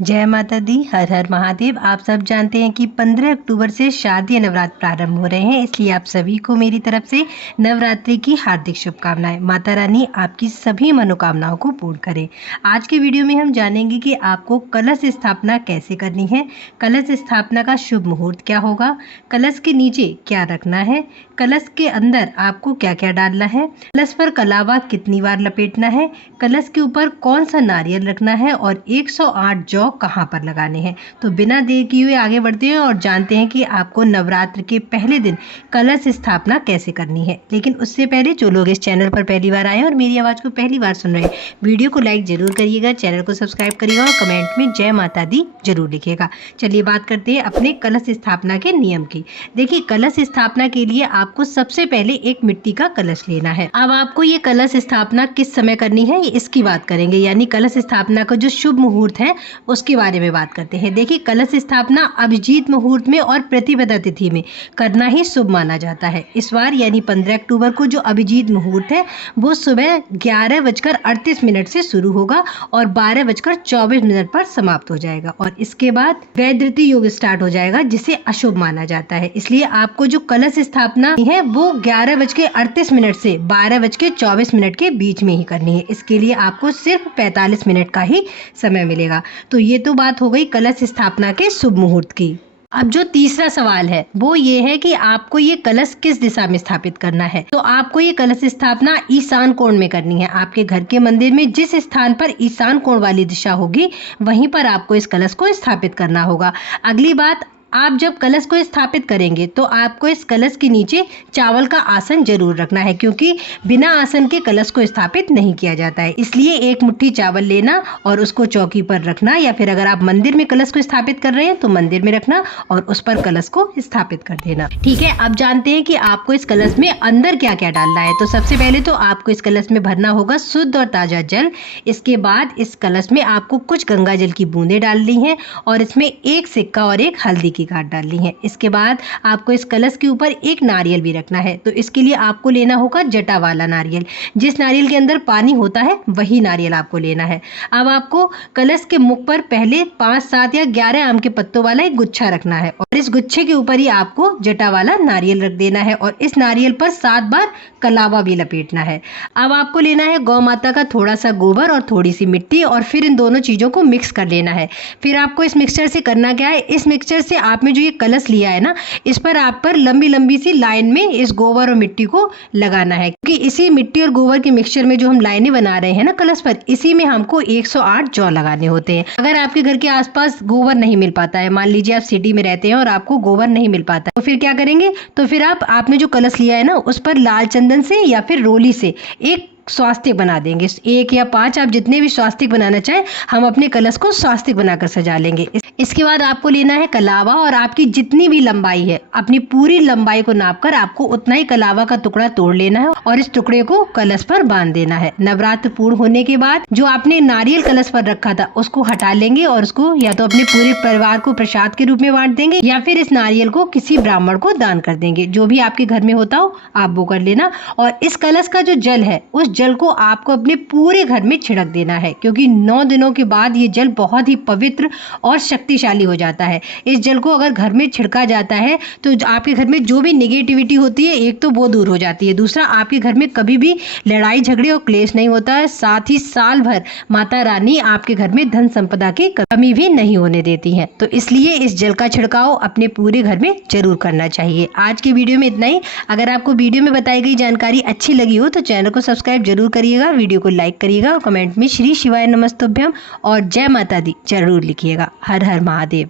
जय माता दी। हर हर महादेव। आप सब जानते हैं कि 15 अक्टूबर से शारदीय नवरात्र प्रारंभ हो रहे हैं, इसलिए आप सभी को मेरी तरफ से नवरात्रि की हार्दिक शुभकामनाएं। माता रानी आपकी सभी मनोकामनाओं को पूर्ण करे। आज के वीडियो में हम जानेंगे कि आपको कलश स्थापना कैसे करनी है, कलश स्थापना का शुभ मुहूर्त क्या होगा, कलश के नीचे क्या रखना है, कलश के अंदर आपको क्या क्या डालना है, कलश पर कलावा कितनी बार लपेटना है, कलश के ऊपर कौन सा नारियल रखना है और 108 जौ कहाँ पर लगाने हैं। तो बिना देर किए हुए आगे बढ़ते हैं और जानते हैं कि आपको नवरात्र के पहले दिन कलश स्थापना कैसे करनी है। लेकिन उससे पहले जो लोग इस चैनल पर पहली बार आए हैं और मेरी आवाज़ को पहली बार सुन रहे हैं, वीडियो को लाइक जरूर करिएगा, चैनल को सब्सक्राइब करिएगा और कमेंट में जय माता दी जरूर लिखिएगा। चलिए बात करते हैं अपने कलश स्थापना के नियम की। देखिए, कलश स्थापना के लिए आपको सबसे पहले एक मिट्टी का कलश लेना है। अब आपको ये कलश स्थापना किस समय करनी है इसकी बात करेंगे, यानी कलश स्थापना का जो शुभ मुहूर्त है उसके बारे में बात करते हैं। देखिए, कलश स्थापना अभिजीत मुहूर्त में और प्रतिपदा तिथि में करना ही शुभ माना जाता है। इस बार यानी 15 अक्टूबर को जो अभिजीत मुहूर्त है वो सुबह 11:38 से शुरू होगा और 12:24 पर समाप्त हो जाएगा और इसके बाद वैधृति योग स्टार्ट हो जाएगा, जिसे अशुभ माना जाता है। इसलिए आपको जो कलश स्थापना है वो 11:38 से 12:24 के बीच में ही करनी है। इसके लिए आपको सिर्फ 45 मिनट का ही समय मिलेगा। तो ये तो बात हो गई कलश स्थापना के शुभ मुहूर्त की। अब जो तीसरा सवाल है वो ये है कि आपको ये कलश किस दिशा में स्थापित करना है। तो आपको ये कलश स्थापना ईशान कोण में करनी है। आपके घर के मंदिर में जिस स्थान पर ईशान कोण वाली दिशा होगी वहीं पर आपको इस कलश को स्थापित करना होगा। अगली बात, आप जब कलश को स्थापित करेंगे तो आपको इस कलश के नीचे चावल का आसन जरूर रखना है, क्योंकि बिना आसन के कलश को स्थापित नहीं किया जाता है। इसलिए एक मुट्ठी चावल लेना और उसको चौकी पर रखना, या फिर अगर आप मंदिर में कलश को स्थापित कर रहे हैं तो मंदिर में रखना और उस पर कलश को स्थापित कर देना। ठीक है, अब जानते हैं कि आपको इस कलश में अंदर क्या क्या डालना है। तो सबसे पहले तो आपको इस कलश में भरना होगा शुद्ध और ताजा जल। इसके बाद इस कलश में आपको कुछ गंगा जल की बूंदें डालनी है और इसमें एक सिक्का और एक हल्दी की गांठ डालनी है। इसके बाद आपको इस कलश के ऊपर एक नारियल भी रखना है। तो इसके लिए आपको लेना होगा जटा वाला नारियल। जिस नारियल के अंदर पानी होता है वही नारियल आपको लेना है। अब आपको कलश के मुख पर पहले 5, 7 या 11 आम के पत्तों वाला एक गुच्छा रखना है और इस गुच्छे के ऊपर ही आपको जटा वाला नारियल रख देना है और इस नारियल पर 7 बार कलावा भी लपेटना है। अब आपको लेना है गौ माता का थोड़ा सा गोबर और थोड़ी सी मिट्टी और फिर इन दोनों चीजों को मिक्स कर लेना है। फिर आपको इस मिक्सचर से करना क्या है, इस मिक्सचर से आपने जो ये कलश लिया है ना, इस पर आप पर लंबी लंबी सी लाइन में इस गोबर और मिट्टी को लगाना है, क्योंकि इसी मिट्टी और गोबर के मिक्सचर में जो हम लाइनें बना रहे हैं ना कलश पर, इसी में हमको 108 जौ लगाने होते हैं। अगर आपके घर के आसपास गोबर नहीं मिल पाता है, मान लीजिए आप सिटी में रहते हैं और आपको गोबर नहीं मिल पाता, तो फिर क्या करेंगे, तो फिर आपने जो कलश लिया है ना उस पर लाल चंदन से या फिर रोली से एक स्वास्तिक बना देंगे। 1 या 5 आप जितने भी स्वास्तिक बनाना चाहें, हम अपने कलश को स्वास्तिक बनाकर सजा लेंगे। इसके बाद आपको लेना है कलावा और आपकी जितनी भी लंबाई है अपनी पूरी लंबाई को नापकर आपको उतना ही कलावा का टुकड़ा तोड़ लेना है और इस टुकड़े को कलश पर बांध देना है। नवरात्र पूर्ण होने के बाद जो आपने नारियल कलश पर रखा था उसको हटा लेंगे और उसको या तो अपने पूरे परिवार को प्रसाद के रूप में बांट देंगे या फिर इस नारियल को किसी ब्राह्मण को दान कर देंगे। जो भी आपके घर में होता हो आप वो कर लेना। और इस कलश का जो जल है उस जल को आपको अपने पूरे घर में छिड़क देना है, क्योंकि 9 दिनों के बाद ये जल बहुत ही पवित्र और शक्तिशाली हो जाता है। इस जल को अगर घर में छिड़का जाता है तो आपके घर में जो भी नेगेटिविटी होती है एक तो वो दूर हो जाती है, दूसरा आपके घर में कभी भी लड़ाई झगड़े और क्लेश नहीं होता है। साथ ही साल भर माता रानी आपके घर में धन संपदा की कमी भी नहीं होने देती है। तो इसलिए इस जल का छिड़काव अपने पूरे घर में जरूर करना चाहिए। आज की वीडियो में इतना ही। अगर आपको वीडियो में बताई गई जानकारी अच्छी लगी हो तो चैनल को सब्सक्राइब जरूर करिएगा, वीडियो को लाइक करिएगा और कमेंट में श्री शिवाय नमस्तुभ्यम और जय माता दी जरूर लिखिएगा। हर हर महादेव।